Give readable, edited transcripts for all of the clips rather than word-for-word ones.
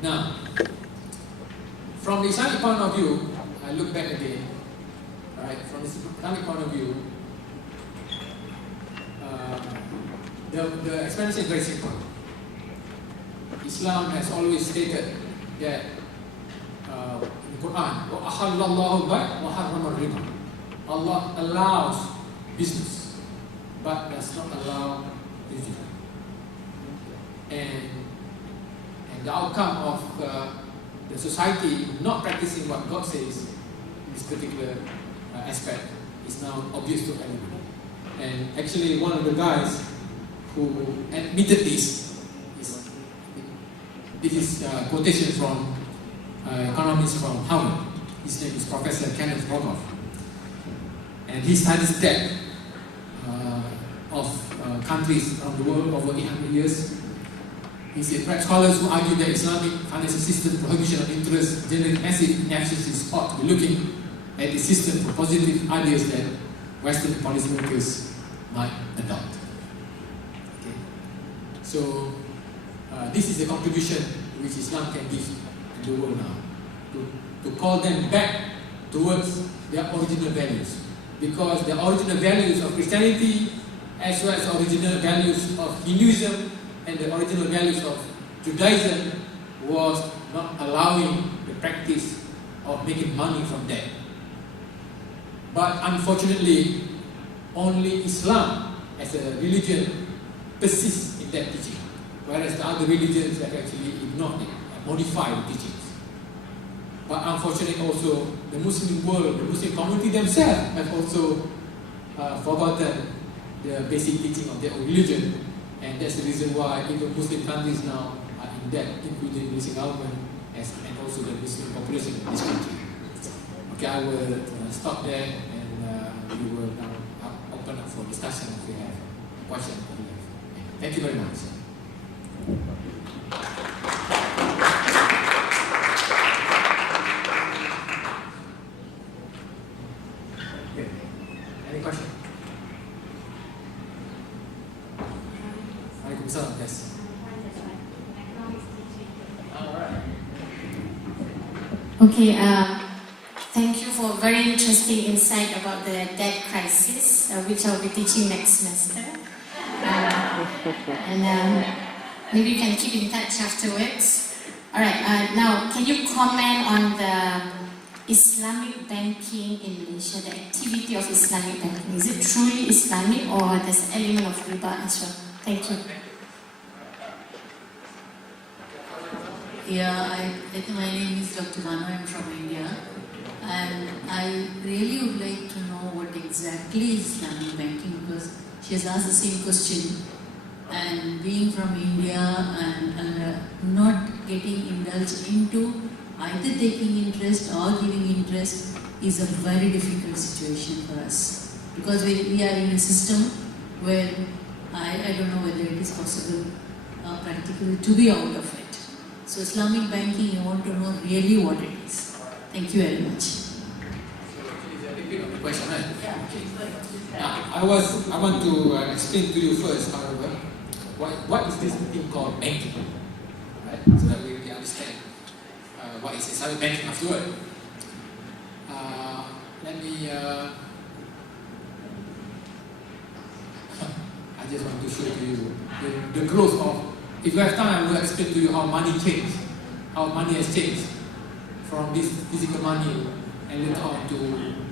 Now, from the Islamic point of view, I look back again, right? From the Islamic point of view, the explanation is very simple. Islam has always stated that in the Quran, وَأَحَلَّ اللَّهُ الْبَيْعَ وَحَرَّمَ الرِّبَا. Allah allows business, but does not allow religion. And the outcome of the society not practicing what God says in this particular aspect is now obvious to everybody. And actually, one of the guys who admitted this is quotation from economist from Harvard. His name is Professor Kenneth Rogoff, and he studies debt of countries around the world over 800 years. He said, perhaps scholars who argue that Islamic financial system prohibition of interest generate massive inefficiencies ought to be looking at the system for positive ideas that Western policymakers might adopt. Okay. So, this is a contribution which Islam can give to the world now, to call them back towards their original values. Because the original values of Christianity, as well as the original values of Hinduism, and the original values of Judaism was not allowing the practice of making money from debt. But unfortunately, only Islam as a religion persists in that teaching, whereas the other religions have actually ignored it and modified the teachings. But unfortunately also, the Muslim world, the Muslim community themselves have also forgotten the basic teaching of their own religion. And that's the reason why even Muslim countries now are in debt, including the Muslim government and also the Muslim population in this country. Okay, I will stop there, and we will now open up for discussion if we have questions. Thank you very much. Okay. Any questions? Yes. Okay, thank you for very interesting insight about the debt crisis, which I'll be teaching next semester. Maybe you can keep in touch afterwards. Alright, now can you comment on the Islamic banking in Malaysia, the activity of Islamic banking? Is it truly Islamic or there's an element of riba as well? Thank you. Yeah, I think my name is Dr. Manu, I'm from India, and I really would like to know what exactly is Islamic banking, because she has asked the same question, and being from India and not getting indulged into either taking interest or giving interest is a very difficult situation for us, because we are in a system where I don't know whether it is possible practically to be out of it. So Islamic banking, I want to know really what it is. Thank you very much. So please repeat the question, right? Yeah. I want to explain to you first, however, what is this thing called banking, right? So that we can understand what is Islamic banking afterward. Let me. I just want to show to you the growth of. If you have time, I will explain to you how money changed, how money has changed from this physical money and later on to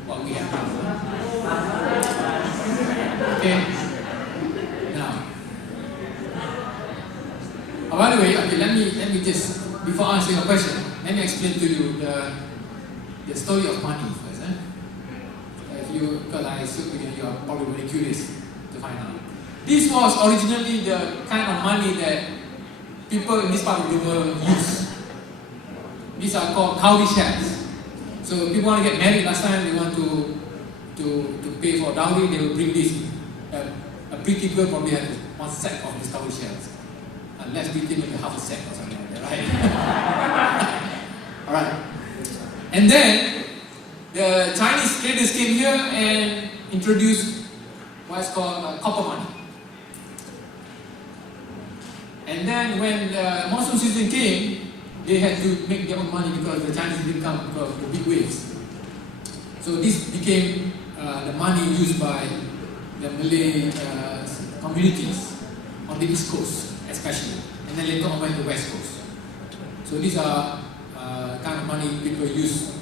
what we have now. Okay. Now, by the way, okay, let me just before answering your question, let me explain to you the story of money first. Because I assume you are probably very curious to find out. This was originally the kind of money that people in this part of the world use. These are called dowry shares. So people want to get married last time, they want to pay for dowry, they will bring this. A pretty girl probably has one set of these dowry shares. Less pretty, maybe half a set or something like that, right? Alright. And then the Chinese traders came here and introduced what's called copper money. And then when the monsoon season came, they had to make their own money because the Chinese didn't come because of the big waves. So this became the money used by the Malay communities on the East Coast, especially, and then later on went to the West Coast. So these are kind of money people use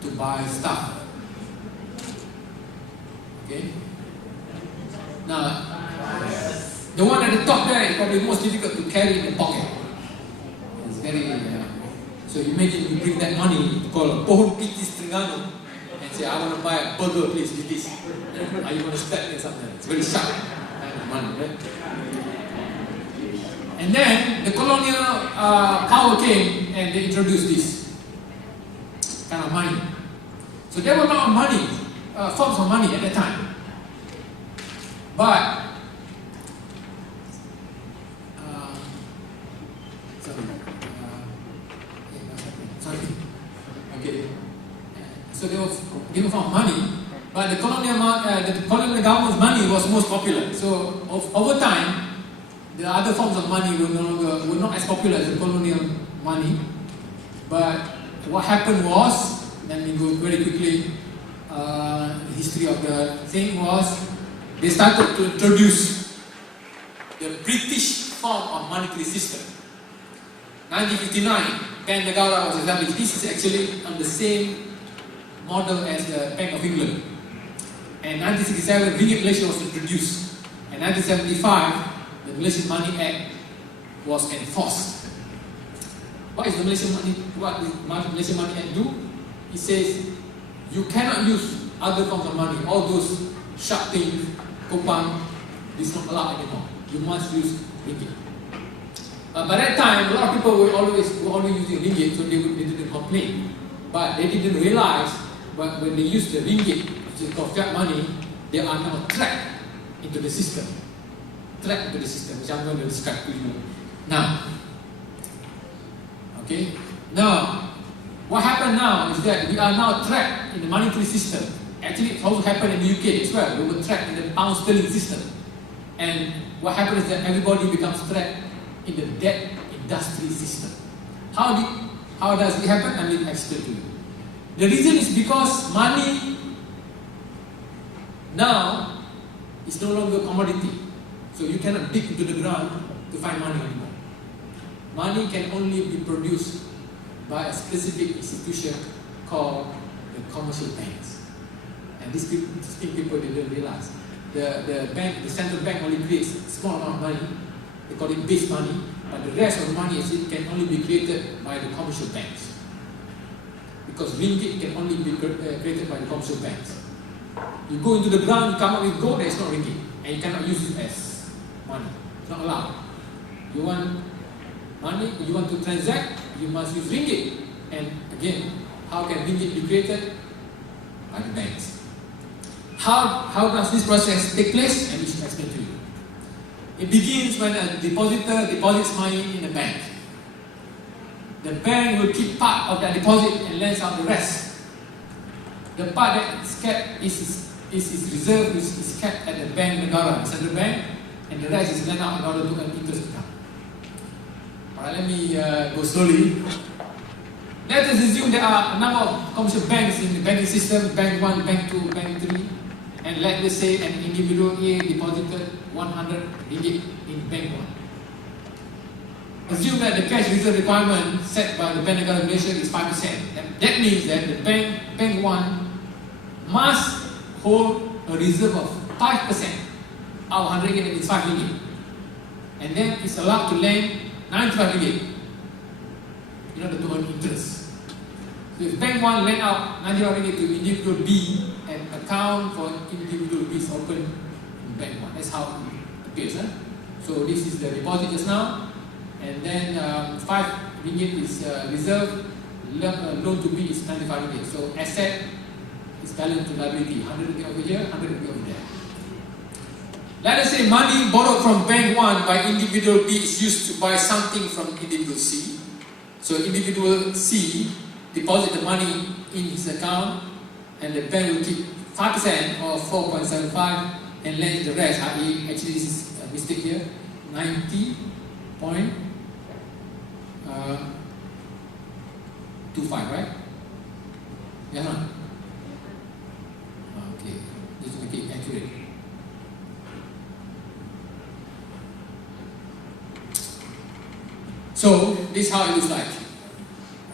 to buy stuff. Okay. Now, the one at the top there is probably most difficult to carry in the pocket. It's very. So imagine you bring that money called pohon pitis Terengganu and say, I want to buy a burger, please, with this. Are you going to step in something? It's very sharp kind of money, right? And then the colonial power came and they introduced this kind of money. So there were a lot of money, forms of money at that time. But okay. So they were given from money, but the colonial government's money was most popular. So over time, the other forms of money were not as popular as the colonial money. But what happened was, let me go very quickly. The history of the thing was, they started to introduce the British form of monetary system. 1959, Bank Negara was established. This is actually on the same model as the Bank of England. And 1967, Ringgit Malaysia was introduced. And 1975, the Malaysian Money Act was enforced. What is the Malaysian Money? What does Malaysian Money Act do? It says you cannot use other forms of money. All those sharp things, kopang, is not allowed anymore. You must use ringgit. By that time, a lot of people were only using ringgit, so they didn't complain. But they didn't realize, but when they use the ringgit, which is called fiat money, they are now trapped into the system. Trapped into the system, which I'm going to describe to you now. Okay? Now, what happened now is that we are now trapped in the monetary system. Actually, it also happened in the UK as well. We were trapped in the pound sterling system. And what happened is that everybody becomes trapped in the debt industry system. How does it happen? I will explain to you. The reason is because money now is no longer a commodity. So you cannot dig into the ground to find money anymore. Money can only be produced by a specific institution called the commercial banks. And these people didn't realize. The central bank only creates a small amount of money. They call it base money, but the rest of the money can only be created by the commercial banks. Because ringgit can only be created by the commercial banks. You go into the ground, you come up with gold, there is no ringgit, and you cannot use it as money. It's not allowed. You want money, you want to transact, you must use ringgit. And again, how can ringgit be created? By the banks. How does this process take place? And we should explain to you. It begins when a depositor deposits money in the bank. The bank will keep part of that deposit and lends out the rest. The part that is kept is reserved, is kept at the Bank Negara, the central bank, and the rest is lent out in order to earn interest income. Alright, let me go slowly. Let us assume there are a number of commercial banks in the banking system, Bank 1, Bank 2, Bank 3, and let us say an individual A deposited 100 ringgit in Bank 1. Assume that the cash reserve requirement set by the Bank Negara Malaysia is 5%. And that means that the Bank 1 must hold a reserve of 5% of 100 ringgit, that is 5 ringgit. And then it's allowed to lend 95 ringgit in order to earn interest. So if Bank 1 lend out 95 ringgit to individual B, an account for individual B is open in Bank 1. That's how it appears. So this is the deposit just now. And then 5 ringgit is reserved, loan to B is 95 ringgit. So asset is balanced to liability, 100 ringgit over here, 100 ringgit over there. Let us say money borrowed from Bank 1 by individual B is used to buy something from individual C. So individual C deposit the money in his account and the bank will keep 5% or 4.75 and lend the rest. Actually this is a mistake here, 90 point 25, right? Yeah, no? Okay, just to make it accurate. So, this is how it looks like.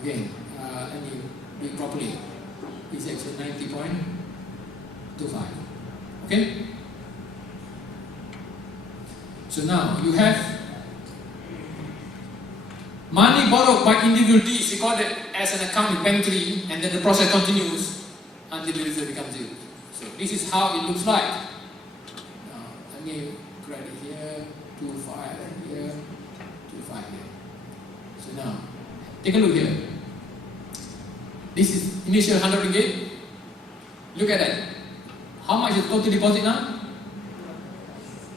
Again, let me do it properly. It's actually 90.25. Okay? So now, you have money borrowed by individual D is recorded as an account in bank 3, and then the process continues until the result becomes 0. So this is how it looks like. Now, let me credit here, 25 here, 25 here. So now, take a look here. This is initial 100 ringgit. Look at that. How much is total deposit now?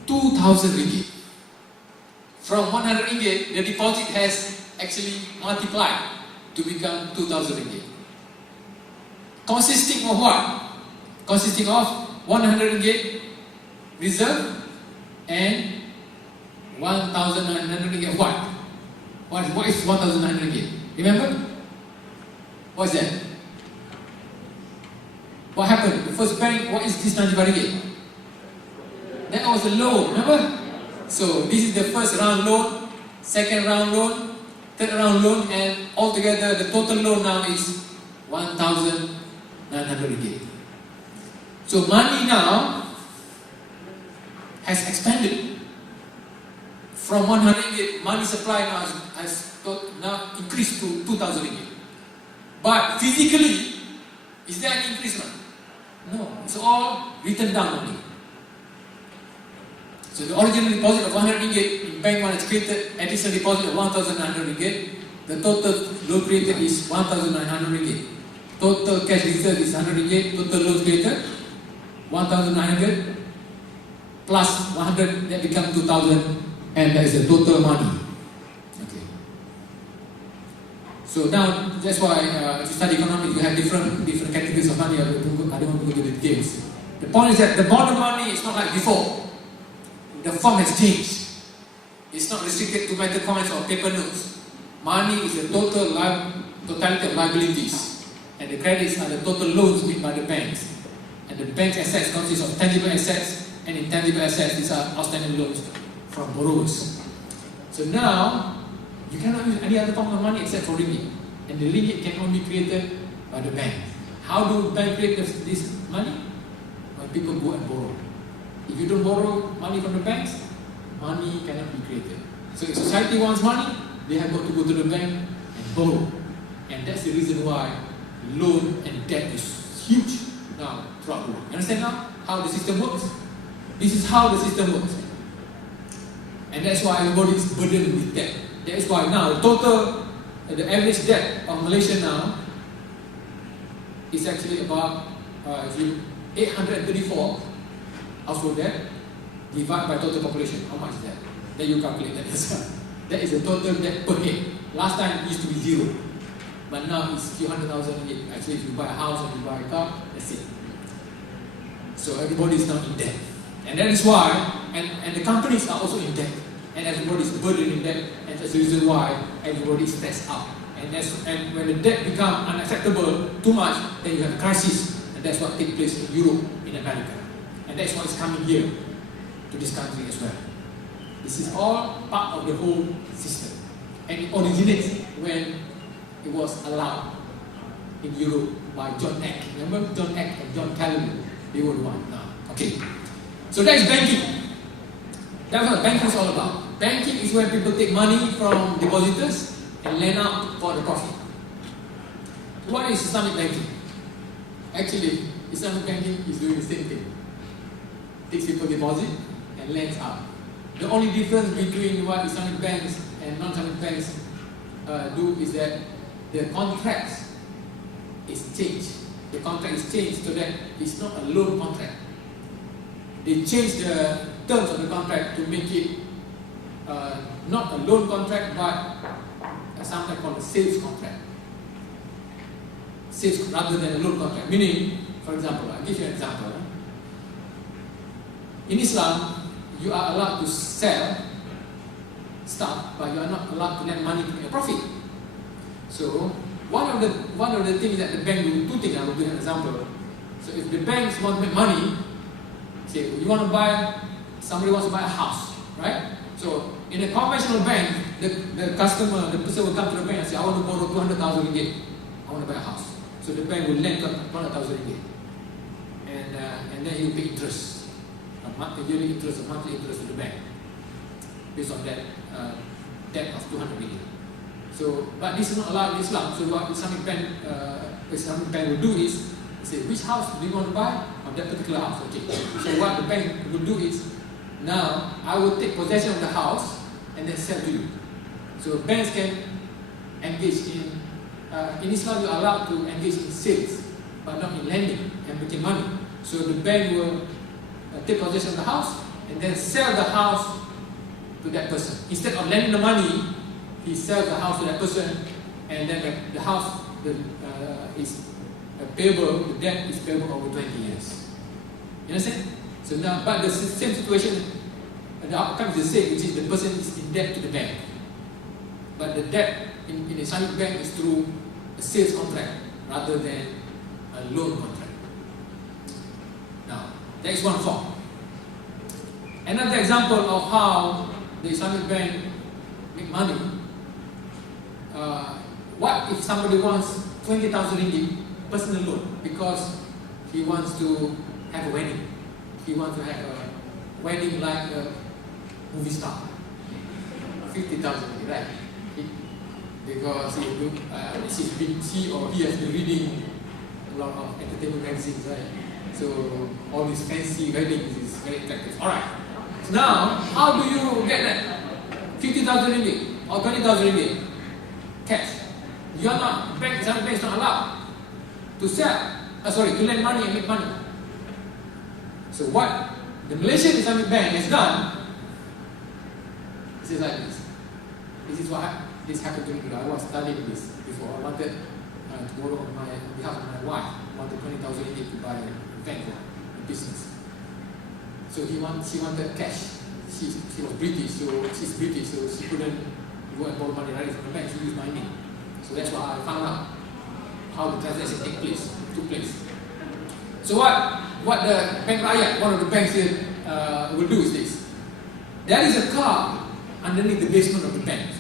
2,000 ringgit. From 100 ringgit, the deposit has actually multiplied to become 2,000 ringgit. Consisting of what? Consisting of 100 ringgit reserve and 1,900 ringgit what? What is 1,900 ringgit? Remember? What's that? What happened? The first bank, what is this 95 ringgit? That was a loan, remember? So this is the first round loan, second round loan, third round loan, and altogether the total loan now is 1,900 ringgit. So money now has expanded. From 100 ringgit, money supply now has increased to 2,000 ringgit. But physically, is there an increase now? No, it's all written down only. So the original deposit of 100 ringgit in bank 1 has created additional deposit of 1,900 ringgit. The total loan created is 1,900 ringgit. Total cash reserve is 100 ringgit. Total loan created 1,900 plus 100, that becomes 2,000, and that is the total money. Okay. So now that's why if you study economics, you have different categories of money. I don't want to go into the details. The point is that the bond money is not like before. The form has changed. It's not restricted to metal coins or paper notes. Money is the totality of liabilities, and the credits are the total loans made by the banks. And the bank's assets consist of tangible assets and intangible assets. These are outstanding loans from borrowers. So now, you cannot use any other form of money except for ringgit. And the ringgit can only be created by the bank. How do banks create this money? When people go and borrow. If you don't borrow money from the banks, money cannot be created. So if society wants money, they have got to go to the bank and borrow. And that's the reason why loan and debt is huge now throughout the world. Understand now how the system works? This is how the system works. And that's why everybody is burdened with debt. That's why now the average debt of Malaysia now is actually about 834 household debt divided by total population. How much is that? Then you calculate that as well. That is the total debt per head. Last time it used to be 0, but now it's few 100,000 ringgit. Actually, if you buy a house or you buy a car, that's it. So everybody is now in debt, and that is why, and the companies are also in debt, and everybody is burdened in debt, and that's the reason why everybody is stressed out. And when the debt becomes unacceptable too much, then you have a crisis, and that's what takes place in Europe, in America. And that's what is coming here to this country as well. This is all part of the whole system. And it originates when it was allowed in Europe by John Eck. Remember John Eck and John Calvin? They were the one now. Okay. So that is banking. That's what banking is all about. Banking is where people take money from depositors and lend out for the profit. What is Islamic banking? Actually, Islamic banking is doing the same thing. Takes people deposit and lends out. The only difference between what Islamic banks and non-Islamic banks do is that the contract is changed. The contract is changed so that it's not a loan contract. They change the terms of the contract to make it not a loan contract but something called a sales contract. Sales rather than a loan contract. Meaning, for example, I'll give you an example. In Islam, you are allowed to sell stuff, but you are not allowed to lend money to make a profit. So, one of the things that the bank will do, two things. I will give an example. So if the banks want to make money, say you want to buy, somebody wants to buy a house, right? So in a conventional bank, the customer, the person will come to the bank and say, I want to borrow 200,000 ringgit. I want to buy a house. So the bank will lend 200,000 ringgit. And then you pay interest, a yearly interest, a monthly interest to the bank, based on that debt of 200 ringgit. So, but this is not allowed in Islam. So what Islamic bank will do is, say, which house do you want to buy? Of that particular house. Okay. So what the bank will do is, now I will take possession of the house and then sell to you. So banks can engage in Islam you are allowed to engage in sales, but not in lending and making money. So the bank will take possession of the house and then sell the house to that person. Instead of lending the money, he sells the house to that person, and then the house is payable, the debt is payable over 20 years. You understand? So now, but the same situation, the outcome is the same, which is the person is in debt to the bank. But the debt in the Islamic bank is through a sales contract rather than a loan contract. Now, that is one form. Another example of how the Islamic bank make money. What if somebody wants 20,000 ringgit personal loan because he wants to have a wedding? He wants to have a wedding like a movie star. 50,000, right? Because he or he has been reading a lot of entertainment magazines, right? So all these fancy weddings is very attractive. Alright. So now, how do you get that? 50,000 ringgit or 20,000 ringgit cash. You are not, Islamic bank is not allowed to sell, to lend money and make money. So what the Malaysian Islamic bank has done is like this. This is what this happened to me. I was studying this before. I wanted to borrow on behalf of my wife. I wanted 20,000 ringgit to buy a van for a business. So she wanted cash. She was British, so she couldn't go and borrow money right from the bank. She used my name. So that's why I found out how the transaction took place. So what the Bank Rakyat, one of the banks here, will do is this. There is a car underneath the basement of the bank.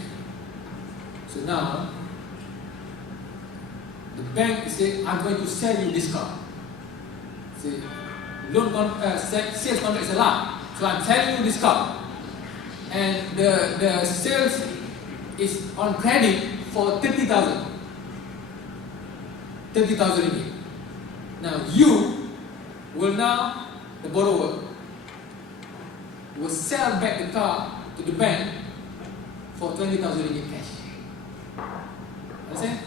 So now, the bank says, I'm going to sell you this car. See, sales contract is allowed. So I'm selling you this car. And the sales is on credit for 30,000 ringgit. Now you will the borrower will sell back the car to the bank for 20,000 ringgit cash. Understand?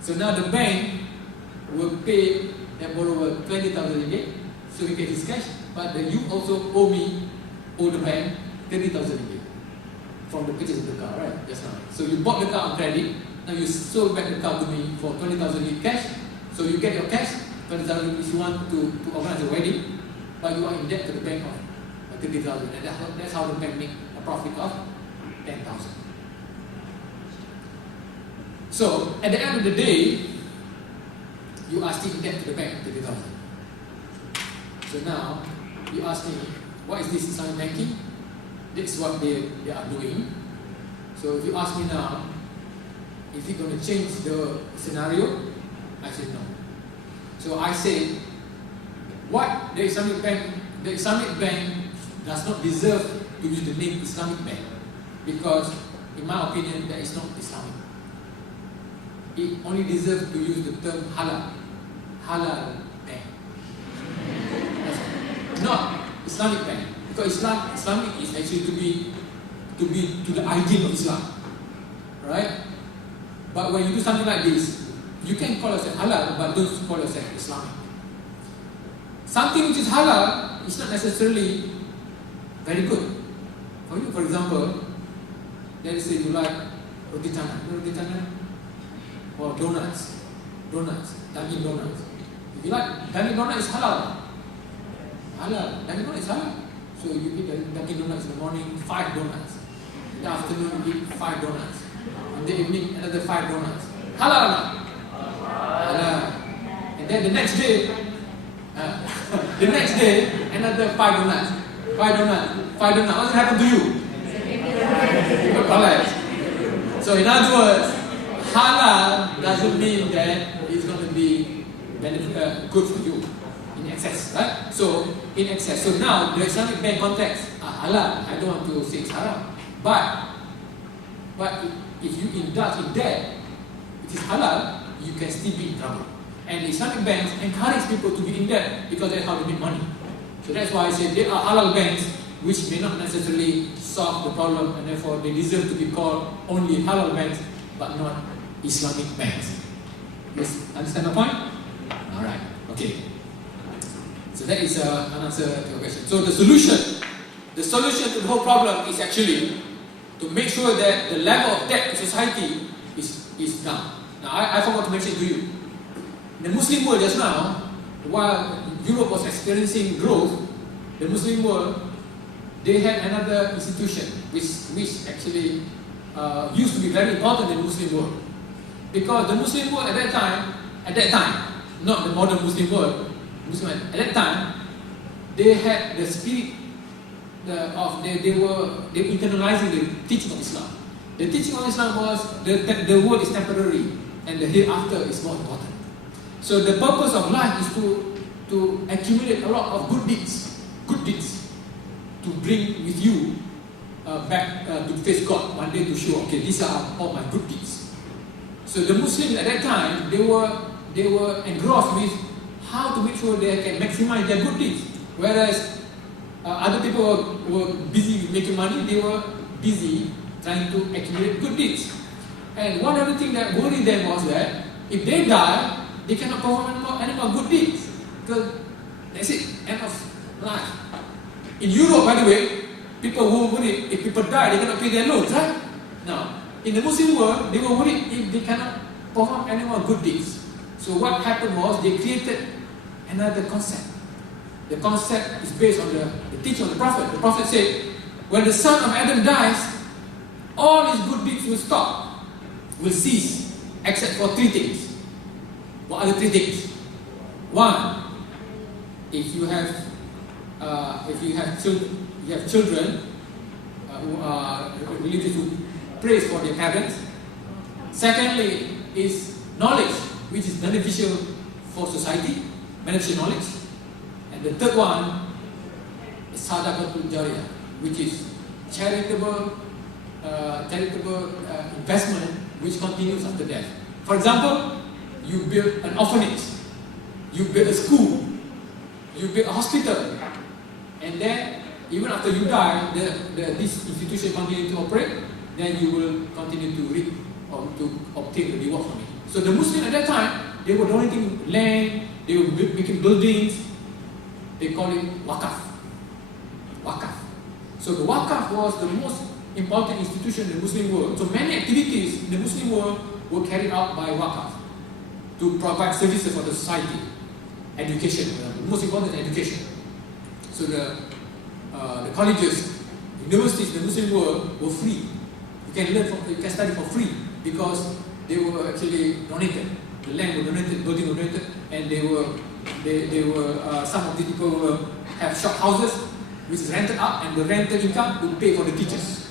So now the bank will pay the borrower 20,000 ringgit, so he gets his cash, but you also owe the bank 30,000 ringgit from the purchase of the car, right? Just now. So you bought the car on credit, now you sold back the car to me for 20,000 ringgit cash, so you get your cash, 20,000 if you want to organize a wedding, but you are in debt to the bank of 30,000, and that's how the bank make a profit of 10,000. So at the end of the day, you are still in debt to the bank 30,000. So now you ask me, what is this Islamic banking? This is what they are doing. So if you ask me now, is it going to change the scenario? I say no. So I say, what the Islamic bank does not deserve to use the name Islamic bank, because in my opinion that is not Islamic. It only deserves to use the term halal bank. Not Islamic bank, because Islamic is actually to be to the ideal of Islam, right? But when you do something like this, you can call yourself halal, but don't call yourself Islamic. Something which is halal is not necessarily very good for you. For example, let's say you like roti canai, or donuts, daging donuts. If you like daging donut is halal. Daging donut is halal. So you eat daging donuts in the morning, 5 donuts. In the afternoon, you eat 5 donuts. In the evening, another 5 donuts. Halal or not? then the next day, another 5 donuts. 5 donuts. 5 donuts. What happened to you? You collapse. So in other words, halal doesn't mean that it's going to be good for you in excess, right? So in excess. So now the Islamic bank context halal. I don't want to say it's haram, but if you indulge in that, it is halal. You can still be in trouble. And Islamic banks encourage people to be in debt because that's how they make money. So that's why I say there are halal banks which may not necessarily solve the problem, and therefore they deserve to be called only halal banks but not Islamic banks. Yes, understand my point? Alright, okay. So that is an answer to your question. So the solution to the whole problem is actually to make sure that the level of debt in society is down. Now I forgot to mention to you, in the Muslim world just now, while Europe was experiencing growth, the Muslim world, they had another institution which actually used to be very important in the Muslim world. Because the Muslim world at that time, not the modern Muslim world, at that time, they had the spirit they were internalizing the teaching of Islam. The teaching of Islam was the world is temporary and the hereafter is more important. So the purpose of life is to accumulate a lot of good deeds to bring with you back to face God one day to show, okay, these are all my good deeds. So the Muslims at that time, they were engrossed with how to make sure they can maximize their good deeds. Whereas other people were busy making money, they were busy trying to accumulate good deeds. And one other thing that worried them was that if they die, they cannot perform any more good deeds. Because that's it, end of life. In Europe, by the way, people were worried if people die, they cannot pay their loans, right? Now, in the Muslim world, they were worried if they cannot perform any more good deeds. So what happened was they created another concept. The concept is based on the teaching of the Prophet. The Prophet said, when the son of Adam dies, all his good deeds will stop, will cease, except for 3 things. What are the 3 things? 1, if you have children who are religious, who praise for their parents. Secondly, is knowledge, which is beneficial for society, beneficial knowledge. And the third one is sadaqatul jariyah, which is charitable investment which continues after death. For example, you build an orphanage, you build a school, you build a hospital, and then even after you die, this institution continue to operate, then you will continue to reap or to obtain the reward from it. So the Muslims at that time, they were donating land, they were making buildings, they call it wakaf. Wakaf. So the wakaf was the most important institution in the Muslim world. So many activities in the Muslim world were carried out by wakaf to provide services for the society. Education, the most important is education. So the colleges, universities in the Muslim world were free. You can study for free because they were actually donated. The land was donated, building was donated, and they were some of the people have shop houses which is rented out, and the rental income will pay for the teachers.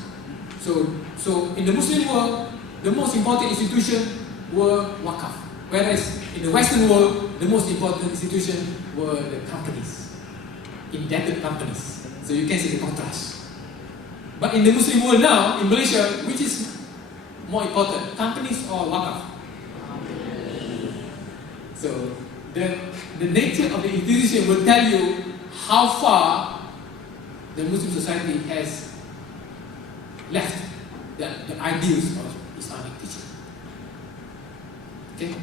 So in the Muslim world, the most important institution were wakaf. Whereas in the Western world, the most important institution were the companies, indebted companies. So you can see the contrast. But in the Muslim world now, in Malaysia, which is more important, companies or wakaf? So the nature of the institution will tell you how far the Muslim society has left the ideals of Islamic teaching. Okay?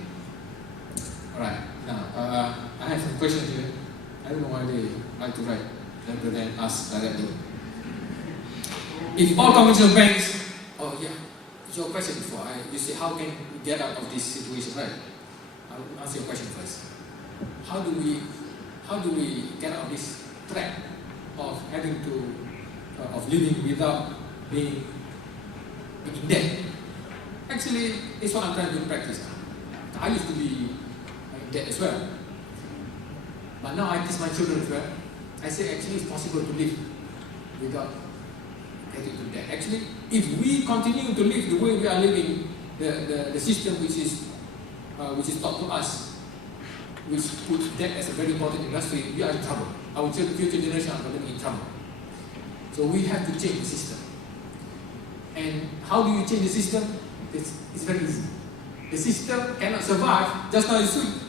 Alright, now I have some questions here. I don't know why they like to write rather than ask directly. If all conventional banks, oh yeah, it's your question before. You say how can we get out of this situation, right? I'll answer your question first. How do we get out of this trap of having to of living without being in debt? Actually, it's what I'm trying to practice now. I used to be in debt as well. But now I teach my children as well. I say actually it's possible to live without getting to debt. Actually, if we continue to live the way we are living, the system which is taught to us, which puts debt as a very important industry, we are in trouble. Our future generation are going to be in trouble. So we have to change the system. And how do you change the system? It's very easy. The system cannot survive. Just now you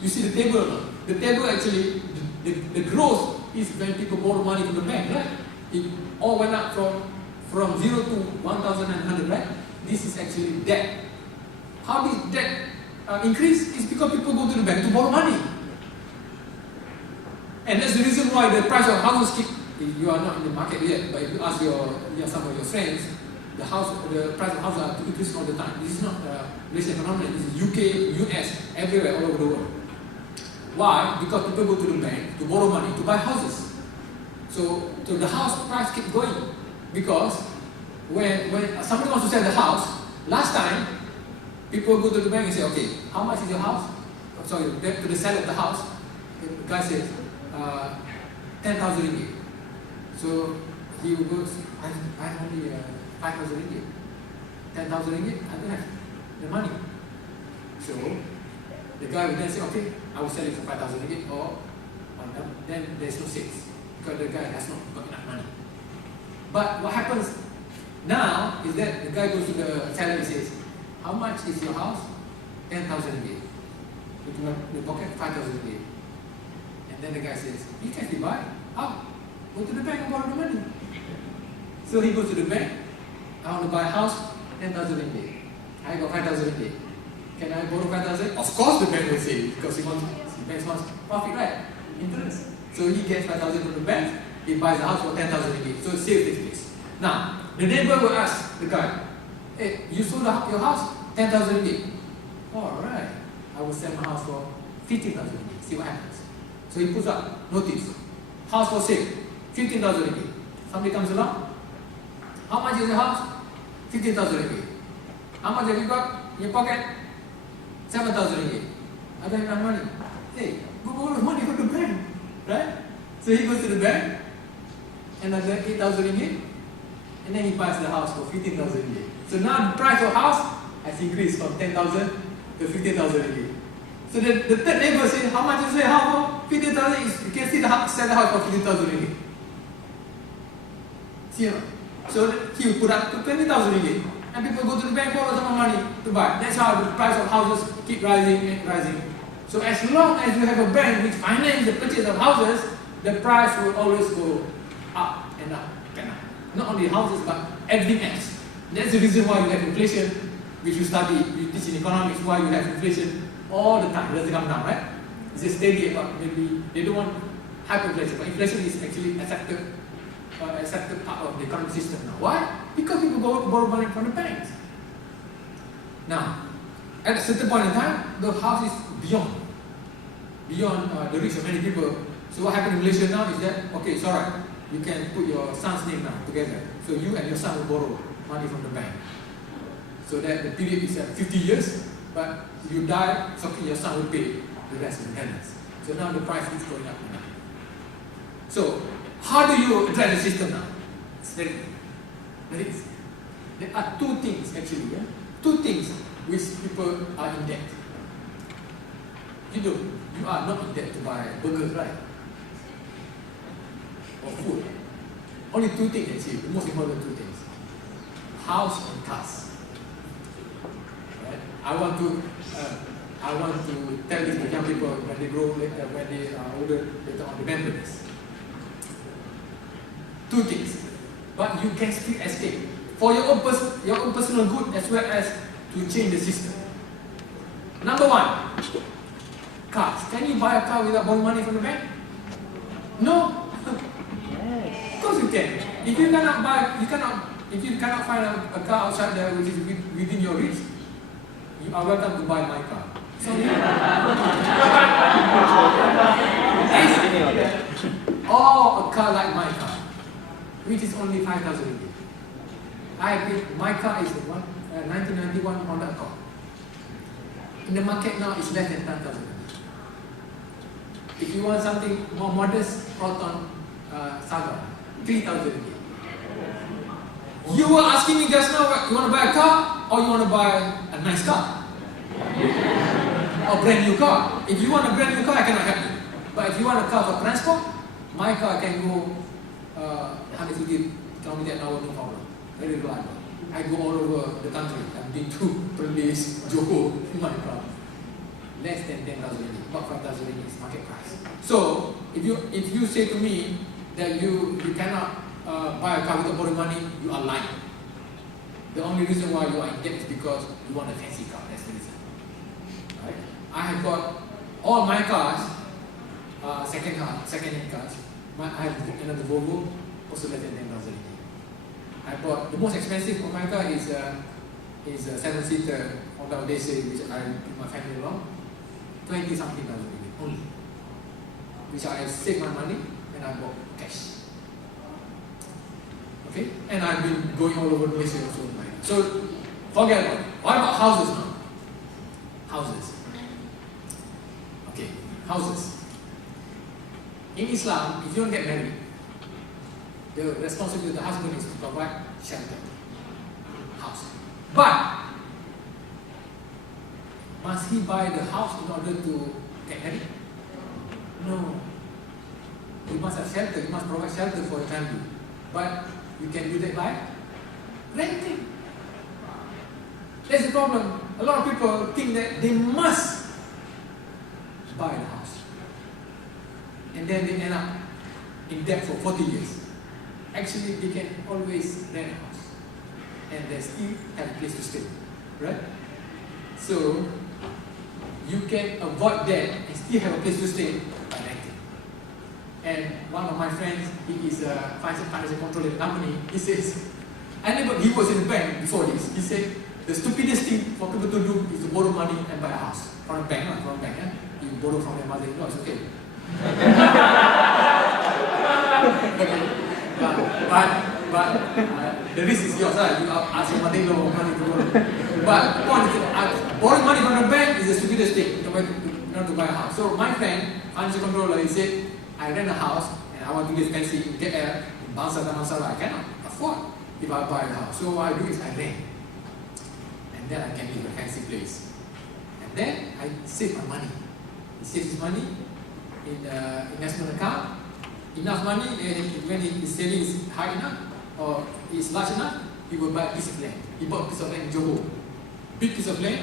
see the table now. The table actually, the growth is when people borrow money from the bank, right? It all went up from 0 to 1,900, right? This is actually debt. How did debt increase? It's because people go to the bank to borrow money. And that's the reason why the price of houses you are not in the market yet, but if you ask some of your friends, the price of houses are increasing all the time. This is not a Malaysian phenomenon. This is UK, US, everywhere, all over the world. Why? Because people go to the bank to borrow money to buy houses. So the house price keeps going. Because when somebody wants to sell the house, last time, people go to the bank and say, okay, how much is your house? Sorry, to the seller of the house, the guy says, 10,000 ringgit. So he will go, I have only 5,000 ringgit. 10,000 ringgit, I don't have the money. So the guy will then say, okay, I will sell it for 5,000 ringgit, or then there's no sales because the guy has not got enough money. But what happens now is that the guy goes to the seller and says, how much is your house? 10,000 ringgit. In the pocket, 5,000 ringgit. And then the guy says, you can't buy. How? Go to the bank and borrow the money. So he goes to the bank. I want to buy a house, 10,000 ringgit. I got 5,000 ringgit. Can I borrow 5,000? Of course the bank will say, because the bank wants profit, right? Interest. So he gets 5,000 from the bank. He buys a house for 10,000 ringgit. So it saves this place. Now, the neighbor will ask the guy, hey, you sold your house, 10,000 ringgit. Alright, I will sell my house for 15,000 ringgit. See what happens. So he puts up notice. House for sale, 15,000 ringgit. Somebody comes along. How much is your house? 15,000 ringgit. How much have you got in your pocket? 7,000 ringgit. I don't have enough money. Hey, go borrow money from the bank. Right? So he goes to the bank, another 8,000 ringgit, and then he buys the house for 15,000 ringgit. So now the price of house has increased from 10,000 to 15,000 ringgit. So the third neighbor says, how much is the house for? 15,000. You can see sell the house for 15,000 ringgit. See or not? So he will put up to 20,000 ringgit. And people go to the bank, borrow some money to buy. That's how the price of houses keep rising and rising. So as long as you have a bank which finances the purchase of houses, the price will always go up and up and up. Not only houses, but everything else. That's the reason why you have inflation, which you study, you teach in economics, why you have inflation all the time. It doesn't come down, right? It's just steady about maybe they don't want hyperinflation, but inflation is actually accepted part of the economic system now. Why? Because people borrow money from the banks. Now, at a certain point in time, the house is beyond the reach of many people. So what happened in Malaysia now is that, okay, it's alright, you can put your son's name now together. So you and your son will borrow money from the bank. So that the period is 50 years, but you die, so your son will pay the rest of the balance. So now the price is going up and up. So how do you address the system now? It's very easy. There are two things actually, two things which people are in debt. You are not in debt to buy burgers, right? Or food. Only two things actually, the most important two things. House and cars. Right? I want to tell this to young people when they grow, when they are older, later on, remember this. Two things. But you can still escape. For your own personal good as well as to change the system. Number one, cars. Can you buy a car without borrowing money from the bank? No. Of course you can. If you cannot find a car outside there which is within your reach, you are welcome to buy my car. Sorry. Or a car like my car, which is only 5,000 ringgit. My car is a 1991 Honda Accord. In the market now, it's less than 10,000 ringgit. If you want something more modest, Proton Saga, 3,000 ringgit. You were asking me just now, you want to buy a car or you want to buy a nice car? Or brand new car. If you want a brand new car, I cannot help you. But if you want a car for transport, my car can go 150 km an hour, no problem. Very reliable. I go all over the country. I've been to Perlis, Johor, in my car. Less than 10,000 ringgit, about 5,000 ringgit is market price. So, if you say to me that you cannot buy a car without borrowing money, you are lying. The only reason why you are in debt is because you want a fancy car. That's the reason. Right? I have got all my cars, second-hand cars. I have another Volvo, also less than 10,000. I bought the most expensive for my car is a 7-seater Honda Odyssey, which I put my family along, 20-something thousand only, which I saved my money and I bought cash. Okay, and I've been going all over Malaysia also. So forget about it. What about houses now? Houses. Okay, houses. In Islam, if you don't get married, the responsibility of the husband is to provide shelter, house. But must he buy the house in order to get married? No. You must have shelter. You must provide shelter for your family. But you can do that by renting. That's the problem. A lot of people think that they must buy the house, and then they end up in debt for 40 years. Actually, they can always rent a house, and they still have a place to stay, right? So you can avoid that and still have a place to stay by renting. And one of my friends, he is a financial controller in the company. He says, he was in the bank before this. He said, the stupidest thing for people to do is to borrow money and buy a house from a bank. You borrow from your mother-in-law, it's okay. But the risk is yours, right? You ask your mother-in-law for money to borrow. But the point is, borrowing money from the bank is the stupidest thing not to buy a house. So my friend, financial controller, he said, I rent a house and I want to live fancy in KL, in Bangsa dan Mansala. I cannot afford if I buy a house. So what I do is I rent. And then I can live in a fancy place. And then I save my money. He saves his money in investment account. Enough money, and when his saving is high enough or is large enough, he will buy a piece of land. He bought a piece of land in Johor. Big piece of land,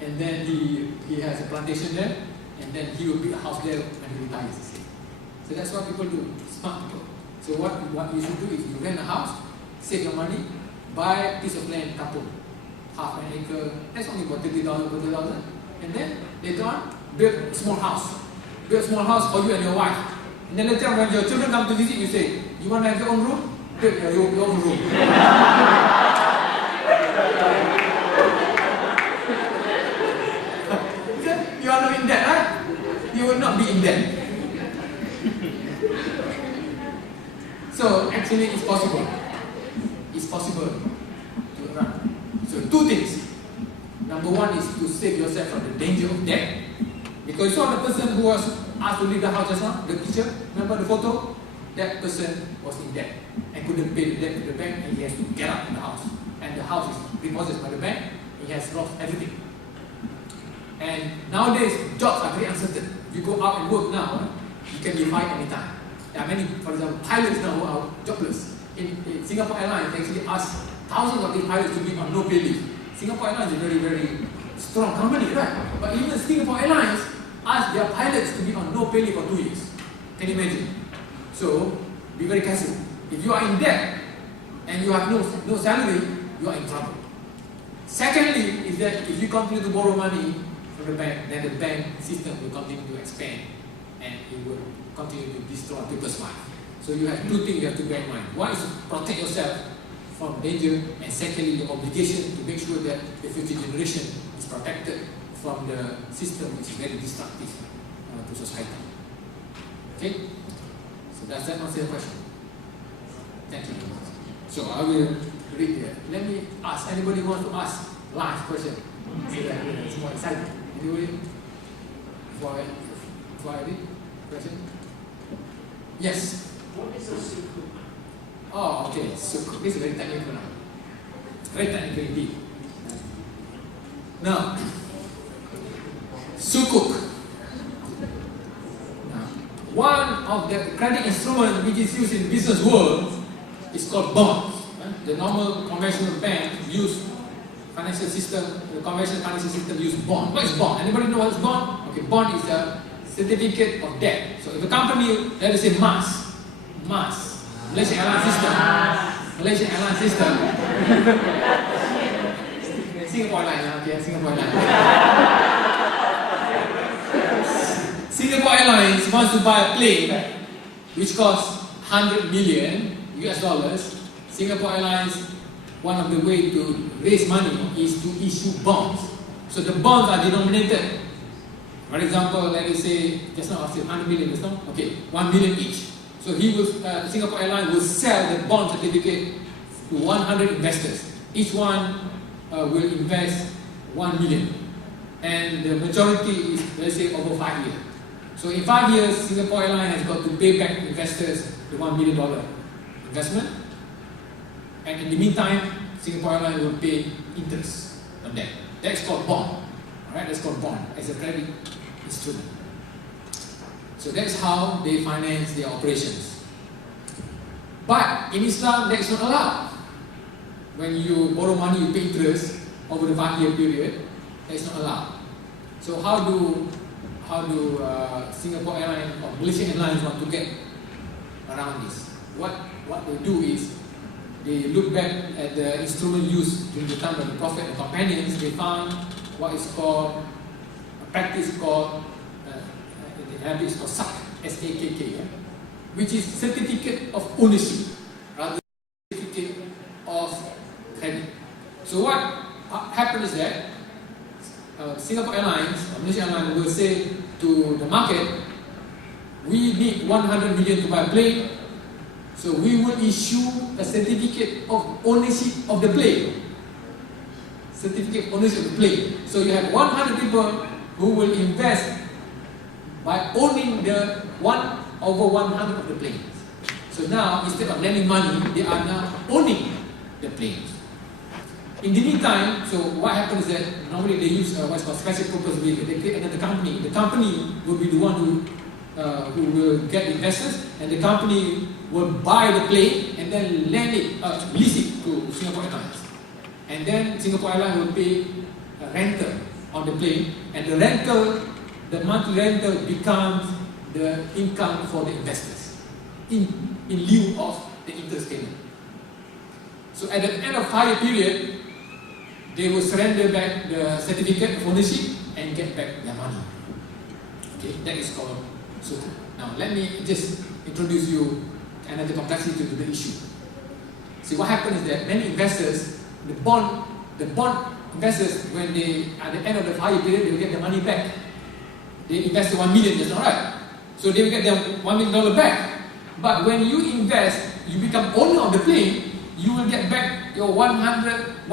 and then he has a plantation there, and then he will build a house there when he retires. So that's what people do, smart people. So what you should do is you rent a house, save your money, buy a piece of land, kampung, half an acre, that's only about 30,000, 40,000, and then later on, build a small house. Build a small house for you and your wife. And then later on, when your children come to visit, you say, you want to have your own room? Build your own room. You are not in debt, right? You will not be in debt. So actually it's possible. It's possible to run. So two things. Number one is to save yourself from the danger of debt. Because you saw the person who was asked to leave the house just now, the picture, remember the photo? That person was in debt and couldn't pay the debt to the bank, and he has to get out in the house. And the house is repossessed by the bank, he has lost everything. And nowadays, jobs are very uncertain. If you go out and work now, you can be fired anytime. There are many, for example, pilots now who are jobless. In Singapore Airlines, they actually ask thousands of these pilots to be on no pay leave. Singapore Airlines is a very, very strong company, right? But even Singapore Airlines ask their pilots to be on no pay leave for 2 years. Can you imagine? So, be very careful. If you are in debt and you have no salary, you are in trouble. Secondly, is that if you continue to borrow money from the bank, then the bank system will continue to expand and it will continue to destroy people's lives. So you have two things you have to bear in mind. One is to protect yourself from danger, and secondly, your obligation to make sure that the future generation is protected from the system which is very destructive to society. Okay? So does that answer your question? Thank you. So I will read here. Let me ask, anybody wants to ask last question? So that it's more exciting. Anybody? Before I read? Question? Yes. What is a sukuk? Oh, okay. Sukuk. This is very technical now. Very technical indeed. Now, sukuk. Now, one of the credit instruments which is used in business world is called bonds. The normal conventional bank use financial system, the conventional financial system use bond. What is bond? Anybody know what is bond? Okay, bond is a certificate of debt. So if a company, let us say MAS, Malaysian Airline System, Singapore Airlines, okay, Singapore Airlines. Singapore Airlines wants to buy a plane which costs 100 million US dollars. Singapore Airlines, one of the ways to raise money is to issue bonds. So the bonds are denominated. For example, let us say, just now I said 100 million, just now? Okay, 1 million each. So Singapore Airlines will sell the bond certificate to 100 investors. Each one will invest 1 million. And the majority is, let's say, over 5 years. So in 5 years, Singapore Airlines has got to pay back investors the $1 million investment. And in the meantime, Singapore Airlines will pay interest on that. That's called bond. Alright, that's called bond as a credit instrument. So that's how they finance their operations. But in Islam, that's not allowed. When you borrow money, you pay interest over the 5-year period. That's not allowed. So how do Singapore Airlines or Malaysian Airlines want to get around this? What they do is they look back at the instrument used during the time of the Prophet and companions. They found what is called a practice called in Arabic is called SAKK, S-A-K-K, which is certificate of ownership rather than certificate of credit. So what happened is that Singapore Airlines or Malaysian Airlines will say to the market, we need 100 million to buy a plane, so we will issue a certificate of ownership of the plane. Certificate of ownership of the plane. So you have 100 people who will invest by owning the 1/100 of the planes. So now, instead of lending money, they are now owning the planes. In the meantime, so what happens is that normally they use what's called special purpose vehicle. They create another company. The company will be the one who will get investors, and the company will buy the plane and then lease it to Singapore Airlines. And then Singapore Airlines will pay a rental on the plane, and the monthly rental becomes the income for the investors in lieu of the interest payment. So at the end of 5-year period, they will surrender back the certificate of ownership and get back their money. Okay, that is called sukuk. Now let me just introduce you to another complexity to the issue. See, what happens is that many investors, the bond investors, when they at the end of the 5-year period, they will get their money back. They invested 1 million, that's not right. So they will get their $1 million back. But when you invest, you become owner of the plane, you will get back your 1/100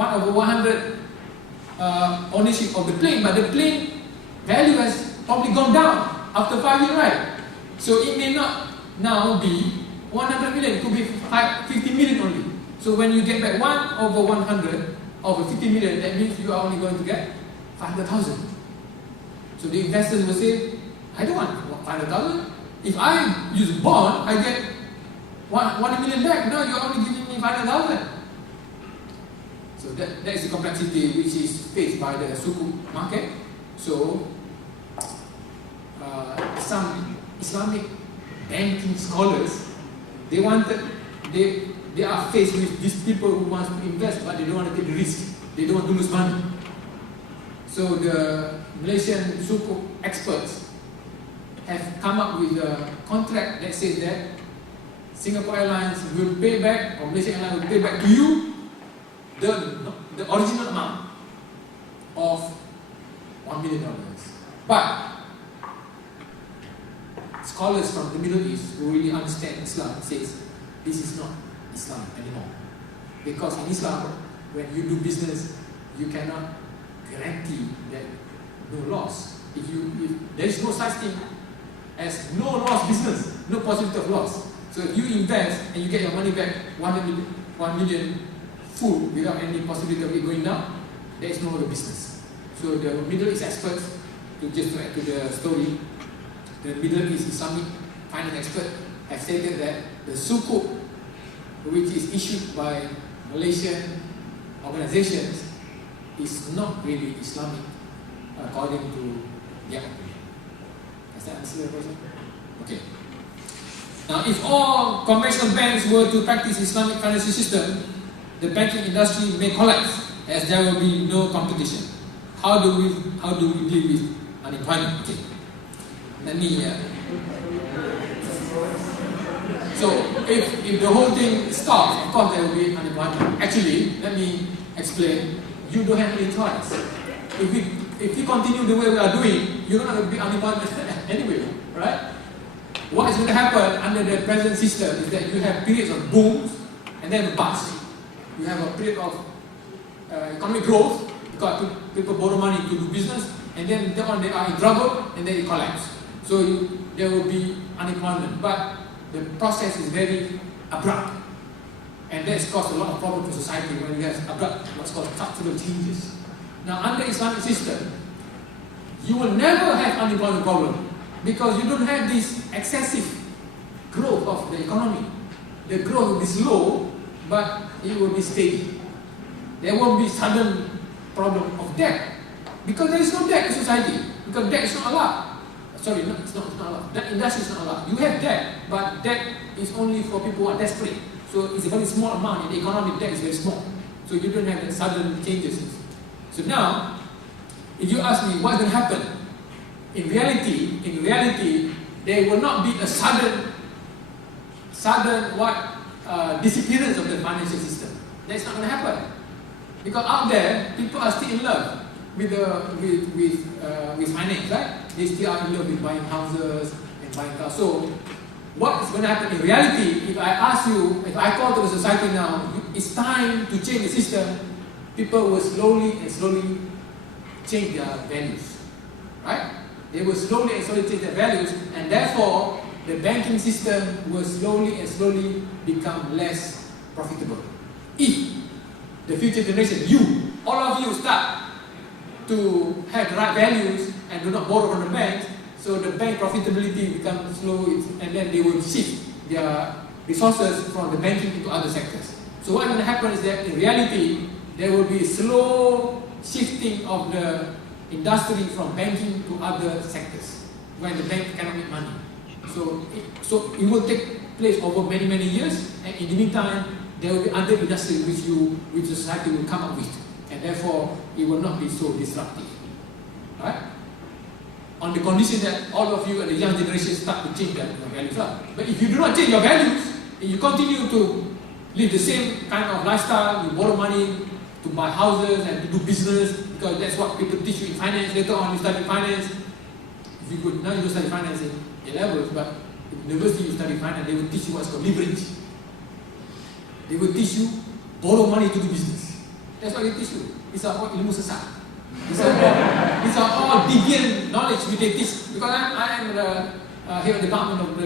ownership of the plane, but the plane value has probably gone down after 5 years, right? So it may not now be 100 million, it could be 50 million only. So when you get back 1/100 of 50 million, that means you are only going to get 500,000. So the investors will say, I don't want 500,000. If I use bond, I get 1 million back. Now you're only giving me 500,000. So that is the complexity which is faced by the sukuk market. So some Islamic banking scholars, they are faced with these people who want to invest, but they don't want to take the risk. They don't want to lose money. So the Malaysian sukuk experts have come up with a contract that says that Singapore Airlines will pay back, or Malaysian Airlines will pay back to you the original amount of $1 million. But scholars from the Middle East who really understand Islam says this is not Islam anymore. Because in Islam, when you do business, you cannot guarantee that no loss. If there is no such thing as no loss business, no possibility of loss. So if you invest and you get your money back 1 million full without any possibility of it going down, there is no other business. So the Middle East experts, to add to the story, the Middle East Islamic finance expert have stated that the sukuk, which is issued by Malaysian organizations, is not really Islamic according to their opinion. Does that answer the question? Okay. Now, if all conventional banks were to practice Islamic financial system, the banking industry may collapse as there will be no competition. How do we deal with unemployment? Okay. Let me. So, if the whole thing stops, of course there will be unemployment. Actually, let me explain. You don't have any choice. If we continue the way we are doing, you're not going to be unemployment anyway, right? What is going to happen under the present system is that you have periods of booms and then bust. You have a period of economic growth because people borrow money to do business, and then they are in trouble and then it collapses. So there will be unemployment, but the process is very abrupt, and that's caused a lot of problems for society when you have abrupt, what's called structural changes. Now, under Islamic system, you will never have unemployment problem because you don't have this excessive growth of the economy. The growth will be slow, but it will be steady. There won't be sudden problem of debt because there is no debt in society, because debt is not allowed. Sorry, it's not allowed. That industry is not allowed. You have debt, but debt is only for people who are desperate. So it's a very small amount. In the economic, debt is very small. So you don't have the sudden changes. So now, if you ask me what's going to happen, in reality, there will not be a sudden disappearance of the financial system. That's not going to happen. Because out there, people are still in love with finance, right? They still are in love with buying houses and buying cars. So, what is going to happen in reality, if I call to the society now, it's time to change the system, people will slowly change their values, right? They will slowly change their values, and therefore, the banking system will slowly become less profitable. If the future generation, all of you start to have the right values and do not borrow from the banks, so the bank profitability becomes slow, and then they will shift their resources from the banking into other sectors. So what's going to happen is that in reality, there will be slow shifting of the industry from banking to other sectors when the bank cannot make money. So it will take place over many years, and in the meantime, there will be other industries which the society will come up with, and therefore it will not be so disruptive, right? On the condition that all of you and the young generation start to change their values up. But if you do not change your values, and you continue to live the same kind of lifestyle, you borrow money to buy houses and to do business, because that's what people teach you in finance. Later on, you study finance. If you could, now you don't study finance in A levels, but in university you study finance, they will teach you what's called leverage. They will teach you borrow money to do business. That's what they teach you. These are all ilmu sesat. These are all deviant knowledge which they teach. Because I am the head of the department of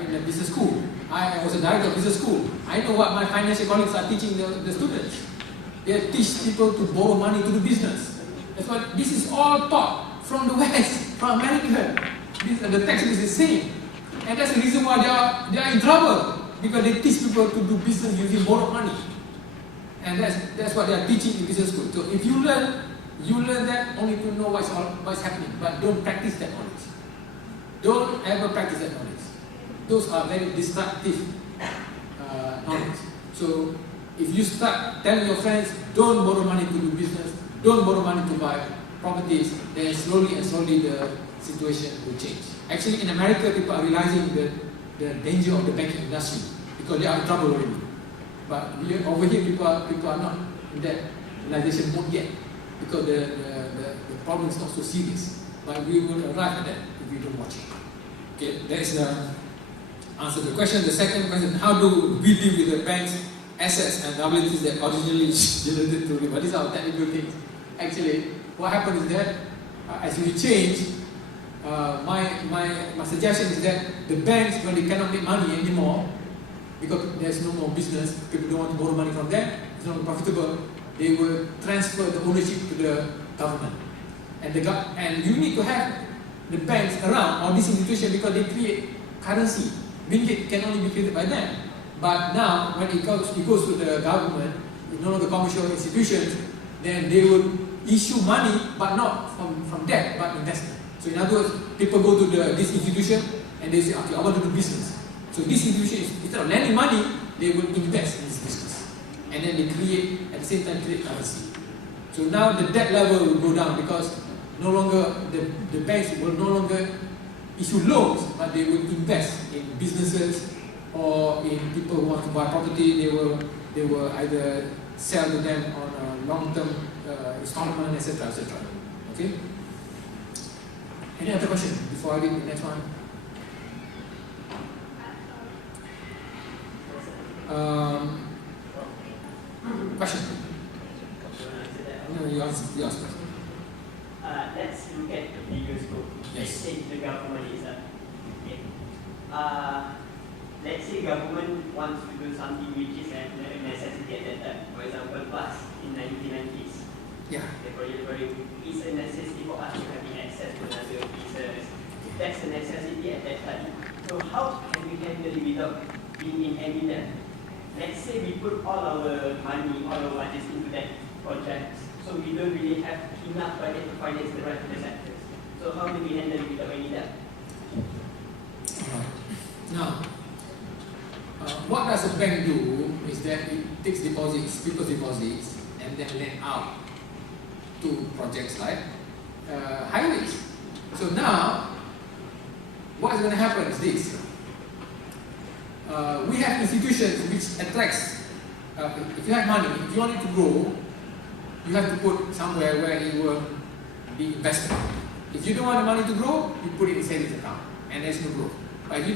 in the business school. I was a director of business school. I know what my financial colleagues are teaching the students. They teach people to borrow money to do business. That's why this is all taught from the West, from America. The text is the same. And that's the reason why they are in trouble. Because they teach people to do business using borrowed money. And that's what they are teaching in business school. So if you learn that only to know what's happening, but don't practice that knowledge. Don't ever practice that knowledge. Those are very destructive knowledge. So if you start telling your friends, don't borrow money to do business, don't borrow money to buy properties, then slowly the situation will change. Actually, in America, people are realizing the danger of the banking industry because they are in trouble already. But over here, people are not in that realization mode yet because the problem is not so serious. But we will arrive at that if we don't watch it. Okay, that is the answer to the question. The second question: how do we deal with the bank's assets and liabilities that originally generated to these are technical things. Actually, what happens is that as we change, my suggestion is that the banks, when they cannot make money anymore, because there's no more business, people don't want to borrow money from them, it's not profitable, they will transfer the ownership to the government. And you need to have the banks around, or this institution, because they create currency. Ringgit can only be created by them. But now, when it goes to the government, it's no longer commercial institutions, then they will issue money, but not from debt, but investment. So in other words, people go to this institution and they say, okay, I want to do business. So this institution, instead of lending money, they will invest in this business. And then they create, at the same time, create currency. So now the debt level will go down because no longer, the banks will no longer issue loans, but they will invest in businesses or in people who want to buy property. They will either sell to them on a long-term installment, etc., etc. Okay? Any other question before I read the next one? Question? No, you ask first. Let's look at the bigger scope. Yes. Let's say the government is okay. Let's say government wants to do something which is a necessity at that time. For example, bus in 1990s. Yeah. The project is a necessity for us to have access to another business. That's a necessity at that time. So how can we handle it without being in any debt? Let's say we put all our money, all our budgets into that project. So we don't really have enough budget to finance the rest of the sectors. So how do we handle it without any debt? Now, what does a bank do is that it takes deposits, people's deposits, and then lend out to projects like highways. So now, what is going to happen is this. We have institutions which attracts, if you have money, if you want it to grow, you have to put somewhere where it will be invested. If you don't want the money to grow, you put it in savings account, and there's no growth. But if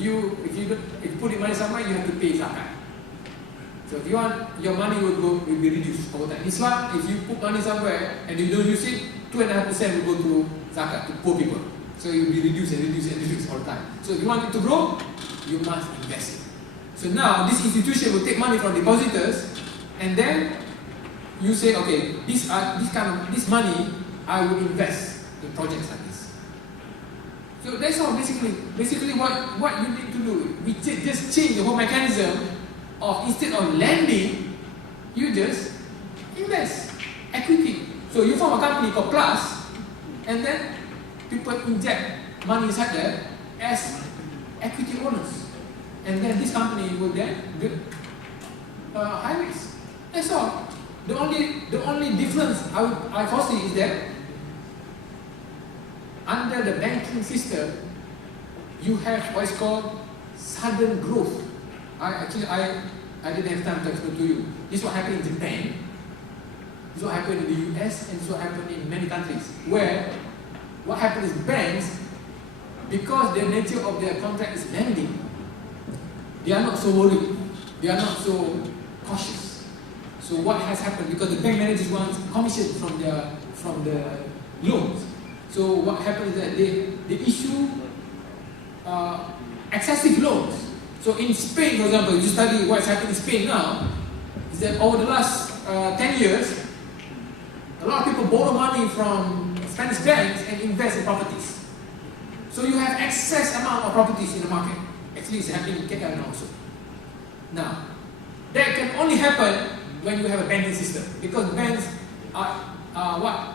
you put the money somewhere, you have to pay zakat. So if you want, your money will be reduced over time. In Islam, if you put money somewhere and you don't use it, 2.5% will go to zakat, to poor people. So it will be reduced and reduced and reduced all the time. So if you want it to grow, you must invest it. So now this institution will take money from depositors, and then you say, okay, this money I will invest in projects like this. So that's all basically what you need to do. We just change the whole mechanism of, instead of lending, you just invest equity. So you form a company called Plus, and then people inject money inside there as equity owners, and then this company will then build highways. That's all. The only difference I foresee is that under the banking system, you have what is called sudden growth. I didn't have time to explain to you. This is what happened in Japan. This is what happened in the US, and this is what happened in many countries, where what happened is banks, because the nature of their contract is lending, they are not so worried, they are not so cautious. So what has happened, because the bank managers want commission from the loans, so what happens is that they issue excessive loans. So in Spain, for example, you study what's happening in Spain now, is that over the last 10 years, a lot of people borrow money from Spanish banks and invest in properties. So you have excess amount of properties in the market. Actually, it's happening in KL now also. Now, that can only happen when you have a banking system, because banks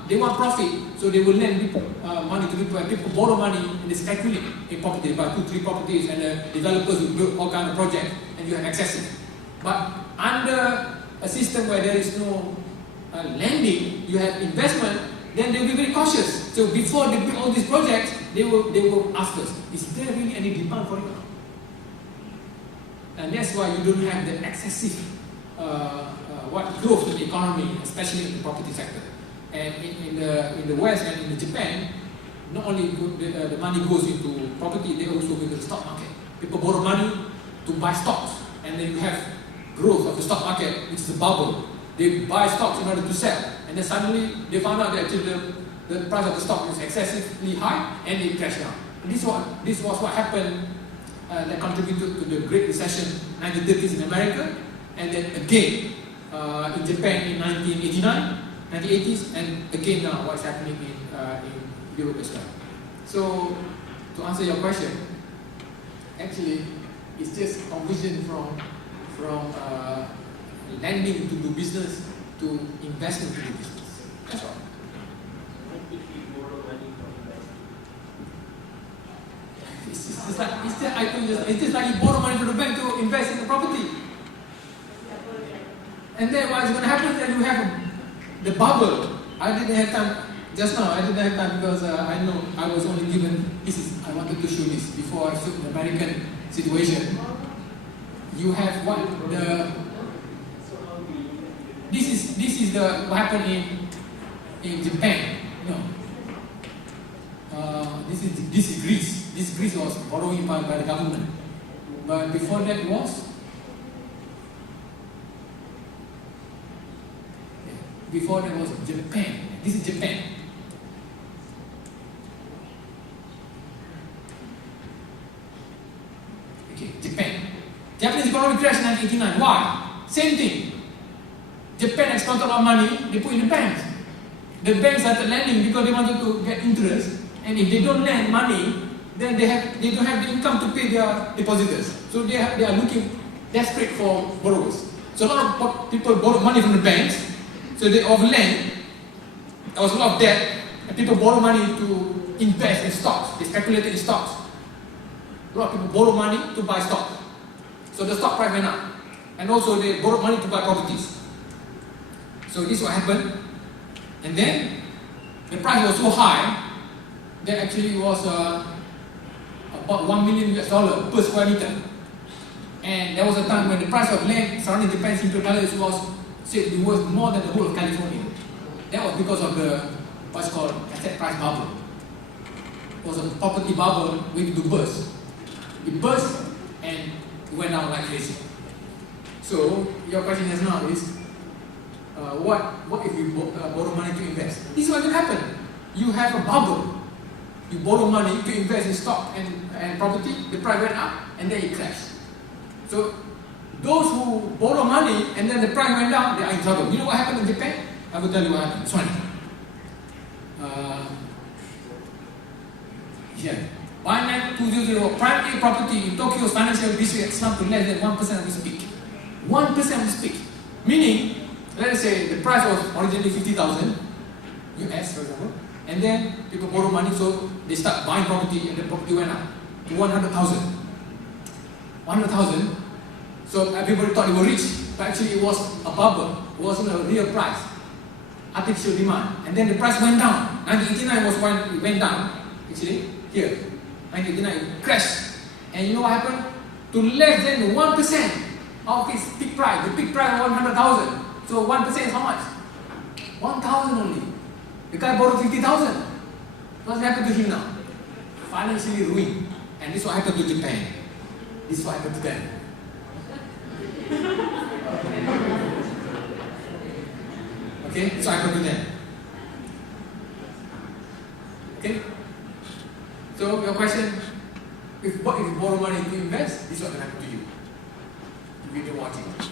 they want profit, so they will lend people money to people, and people borrow money and they speculate in property. They buy 2-3 properties, and the developers will build all kinds of projects, and you have excessive. But under a system where there is no lending, you have investment, then they will be very cautious. So before they build all these projects, they will ask us, is there really any demand for it? And that's why you don't have the excessive growth in the economy, especially in the property sector. And in the West and in Japan, not only the money goes into property, they also go to the stock market. People borrow money to buy stocks, and then you have growth of the stock market, which is a bubble. They buy stocks in order to sell, and then suddenly they found out that actually the price of the stock was excessively high and it crashed down. This was what happened that contributed to the Great Recession 1930s in America, and then again in Japan in 1989, 1980s, and again now what's happening in Europe as well. So to answer your question, actually it's just conversion from lending to do business to investment to do business. That's all. If you borrow money for investing, It's just like you borrow money from the bank to invest in the property. And then what's going to happen is that you have the bubble. I didn't have time just now. I didn't have time because I know I was only given. I wanted to show this before I showed the American situation. You have what this is what happened in Japan. No. This is Greece. This Greece was borrowing by the government. But before that was Japan. This is Japan. Okay, Japan. Japanese economy crashed in 1989. Why? Same thing. Japan exported a lot of money, they put in the banks. The banks started lending because they wanted to get interest, and if they don't lend money, then they don't have the income to pay their depositors. So they are looking desperate for borrowers. So a lot of people borrow money from the banks, so they overlend. There was a lot of debt, and people borrow money to invest in stocks. They speculated in stocks. A lot of people borrow money to buy stocks. So the stock price went up. And also they borrow money to buy properties. So this is what happened. And then the price was so high that actually it was about $1 million per square meter. And there was a time when the price of land surrounding Japan's Imperial Palace was said to be worth more than the whole of California. That was because of the what's called asset price bubble. It was a property bubble waiting to burst. It burst and it went down like crazy. So your question just now is, what if you borrow money to invest? This is what will happen. You have a bubble. You borrow money to invest in stock and property, the price went up and then it crashed. So those who borrow money and then the price went down, they are in trouble. You know what happened in Japan? I will tell you what happened. It's funny. Here. 19200 prime A property in Tokyo's financial district slumped to less than 1% of its peak. 1% of its peak. Meaning, let's say the price was originally 50,000 US, for example, and then people borrow money, so they start buying property, and the property went up to 100,000. 100,000. So everybody thought it was rich, but actually it was a bubble. It wasn't a real price. Artificial demand. And then the price went down. 1989 was when it went down. Actually, here. 1989 it crashed. And you know what happened? To less than 1% of its peak price. The peak price was 100,000. So 1% is how much? 1,000 only. The guy borrowed 50,000. What's happened to him now? Financially ruined. And this is what happened to Japan. This is what happened to them. Okay? This is what happened to them. Okay? So your question, if you borrow money to invest, this is what will happen to you. If you don't watch it.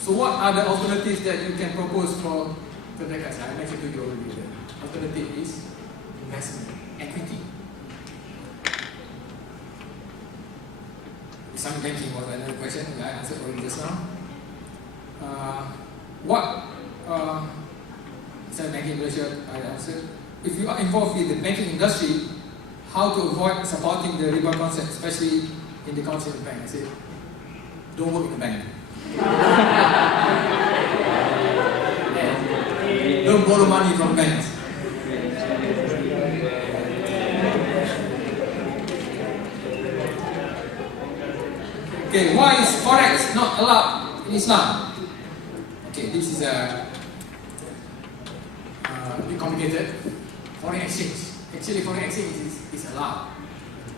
So what are the alternatives that you can propose for that guys? I mentioned to you already. The alternative is investment, equity. Islamic banking was another question that I answered already just now. Islamic banking in Malaysia, I answered. If you are involved in the banking industry, how to avoid supporting the riba concept, especially in the council bank? I said, don't work in the bank. Don't borrow money from banks. Okay, why is Forex not allowed in Islam? Okay, this is a bit complicated. Foreign exchange. Actually, foreign exchange is allowed.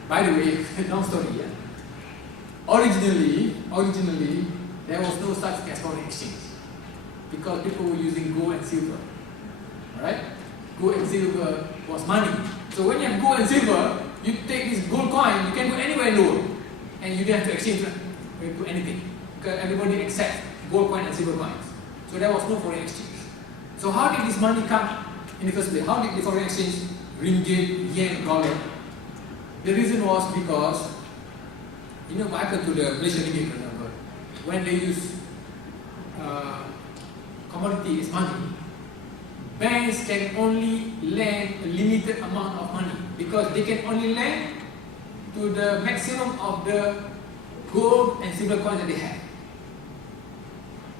By the way, long story. Yeah? Originally, there was no such as foreign exchange because people were using gold and silver. Alright? Gold and silver was money. So when you have gold and silver, you take this gold coin, you can go anywhere in the world, and you don't have to exchange it to anything because everybody accepts gold coin and silver coins. So there was no foreign exchange. So how did this money come in the first place? How did the foreign exchange, ringgit, yen, dollar? The reason was because, you know what happened to the Malaysian ringgit, for example, when they use commodity as money, banks can only lend a limited amount of money because they can only lend to the maximum of the gold and silver coins that they have.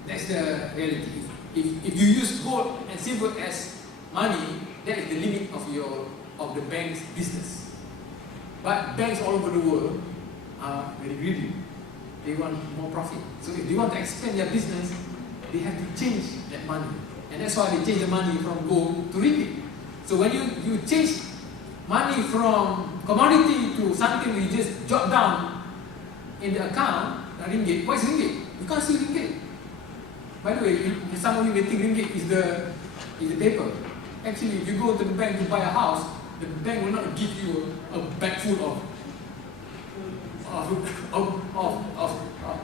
That's the reality. If you use gold and silver as money, that is the limit of the bank's business. But banks all over the world are very greedy. They want more profit. So if they want to expand their business, they have to change that money. And that's why they change the money from gold to ringgit. So when you change money from commodity to something you just jot down in the account, ringgit, what is ringgit? You can't see ringgit. By the way, some of you may think ringgit is the paper. Actually, if you go to the bank to buy a house, the bank will not give you a bag full of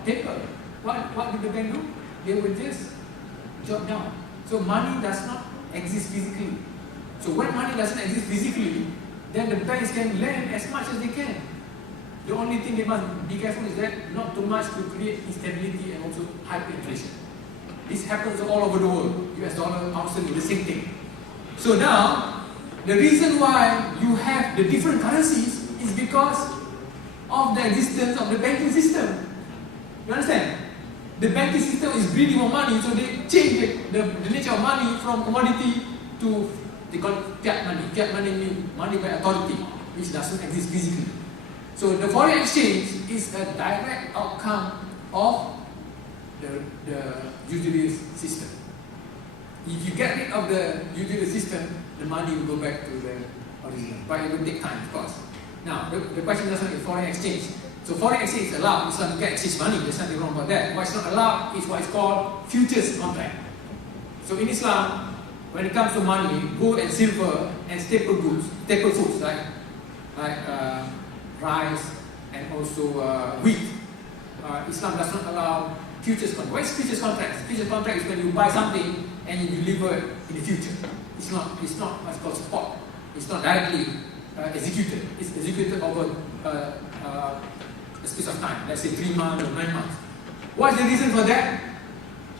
paper. What did the bank do? They will just jot down. So money does not exist physically. So when money doesn't exist physically, then the banks can lend as much as they can. The only thing they must be careful is that not too much to create instability and also hyperinflation. This happens all over the world. US dollar, pound sterling, the same thing. So now, the reason why you have the different currencies is because of the existence of the banking system. You understand? The banking system is greedy for money, so they change it, the nature of money from commodity to, they call it fiat money. Fiat money means money by authority, which doesn't exist physically. So the foreign exchange is a direct outcome of the usury system. If you get rid of the usury system, the money will go back to the original. But it will take time, of course. Now, the question is foreign exchange. So foreign exchange is allowed. Islam can exchange money. There's nothing wrong about that. What's not allowed is what is called futures contract. So in Islam, when it comes to money, gold and silver and staple goods, staple foods like rice and also wheat, Islam does not allow futures contract. What is futures contract? Futures contract is when you buy something and you deliver it in the future. It's not what's called spot. It's not directly executed. It's executed over a space of time. Let's say 3 months or 9 months. What's the reason for that?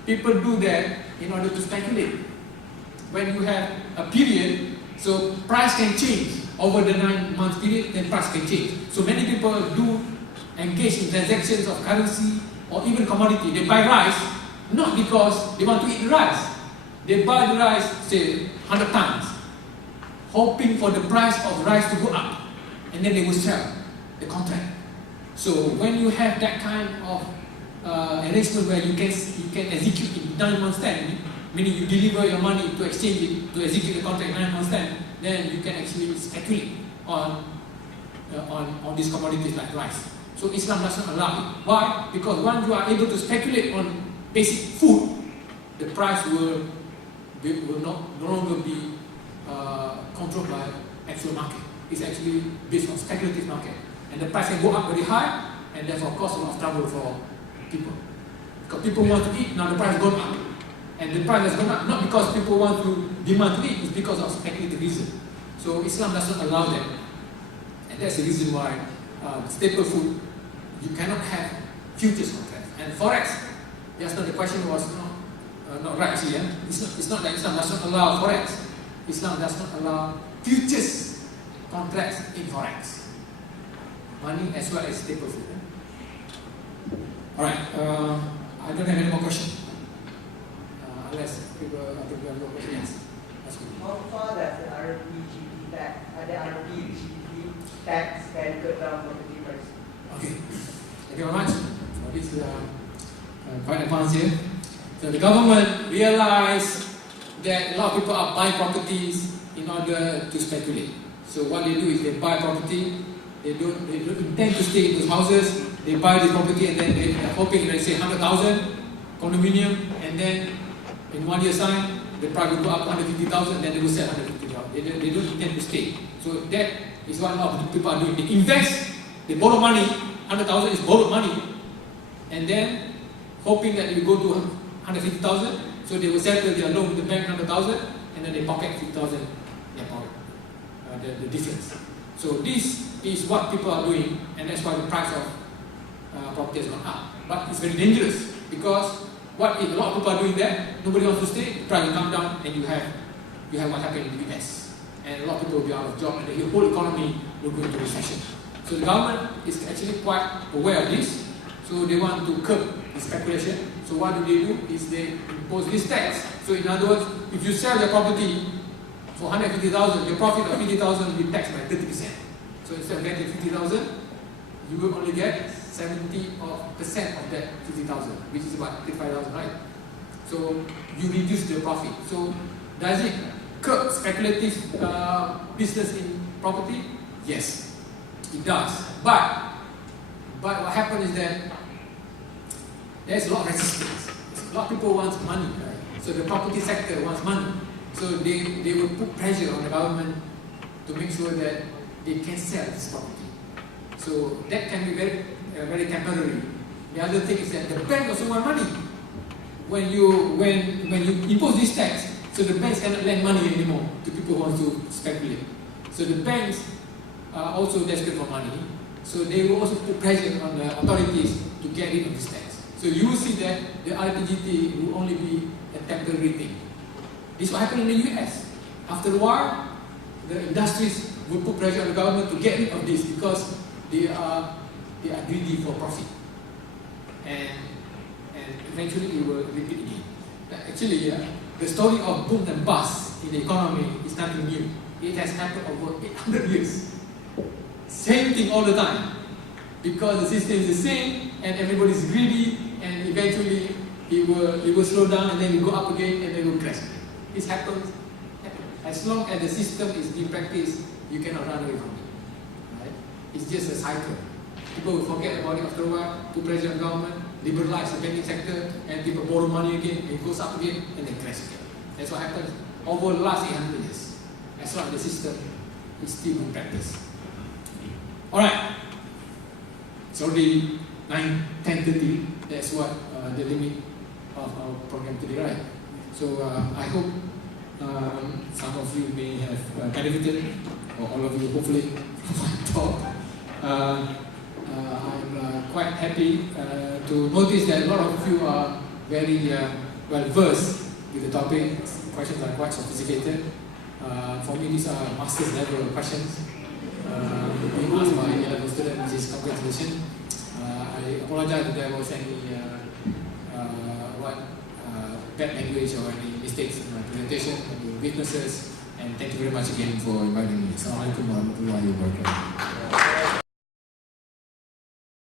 People do that in order to speculate. When you have a period, so price can change over the 9 month period, then price can change. So many people do engage in transactions of currency or even commodity. They buy rice not because they want to eat rice. They buy the rice, say 100 tons, hoping for the price of rice to go up, and then they will sell the contract. So when you have that kind of arrangement where you can execute in 9 months' time, meaning you deliver your money to exchange it, to execute the contract in 9 months' time, then you can actually speculate on these commodities like rice. So Islam doesn't allow it. Why? Because once you are able to speculate on basic food, the price will no longer be controlled by actual market. It's actually based on speculative market. And the price can go up very high and therefore cause a lot of trouble for people. Because people want to eat, now the price has gone up. And the price has gone up not because people want to demand to eat, it's because of speculative reason. So Islam doesn't allow that. And that's the reason why staple food, you cannot have futures contracts. And forex, yes, no, the question was not right actually. Yeah? It's not that Islam does not allow forex. Islam does not allow futures contracts in forex. Money as well as staple food. Alright, I don't have any more questions. Unless people have more questions. How far does the RPGP tax, the RPGP tax can cut down property price? Okay, thank you very much. This is quite advanced here. So the government realized that a lot of people are buying properties in order to speculate. So what they do is they buy property, they don't intend to stay in those houses, they buy this property and then they are hoping, let's say 100,000 condominium, and then in 1 year's time, the price will go up to 150,000, then they will sell 150,000. They don't intend to stay. So that is what a lot of people are doing. They invest, they borrow money, 100,000 is borrowed money, and then hoping that it will go to 150,000, so they will settle their loan with the bank 100,000, and then they pocket 50,000, their pocket, the difference. So this is what people are doing, and that's why the price of property has gone up. But it's very dangerous, because what if a lot of people are doing that, nobody wants to stay, the price will come down, and you have what happened in the US. And a lot of people will be out of job, and the whole economy will go into recession. So the government is actually quite aware of this, so they want to curb the speculation. So what do? Is they impose this tax. So in other words, if you sell your property for 150,000, your profit of 50,000 will be taxed by 30%. So instead of getting 50,000, you will only get 70% of that 50,000, which is about 35,000, right? So you reduce the profit. So does it curb speculative business in property? Yes, it does. But what happens is that there's a lot of resistance. A lot of people want money, right? So the property sector wants money. So they will put pressure on the government to make sure that they can sell this property. So that can be very temporary. The other thing is that the bank also want money. When you impose this tax, so the banks cannot lend money anymore to people who want to speculate. So the banks are also desperate for money. So they will also put pressure on the authorities to get rid of this tax. So you will see that the RPGT will only be a temporary thing. This is what happened in the US. After the war, the industries will put pressure on the government to get rid of this because they are greedy for profit. And eventually it will repeat again. Actually, the story of boom and bust in the economy is nothing new. It has happened over 800 years. Same thing all the time. Because the system is the same and everybody is greedy, and eventually it will slow down and then it will go up again and then it will crash again. This happens. As long as the system is being practiced, you cannot run away from it. Right? It's just a cycle. People will forget about it after a while, put pressure on government, liberalize the banking sector, and people borrow money again, and it goes up again, and then crash again. That's what happens over the last 800 years. As long as the system is still in practice. Alright. It's already 10:30. That's what the limit of our program today, right? So I hope some of you may have benefited, or all of you hopefully from my talk. I'm quite happy to notice that a lot of you are very well versed with the topic. Questions are quite sophisticated. For me, these are master's level questions being asked by any level student, which is congratulations. I apologize if there was any bad language or any mistakes in my presentation, any weaknesses, and thank you very much again for inviting me. Assalamualaikum warahmatullahi wabarakatuh.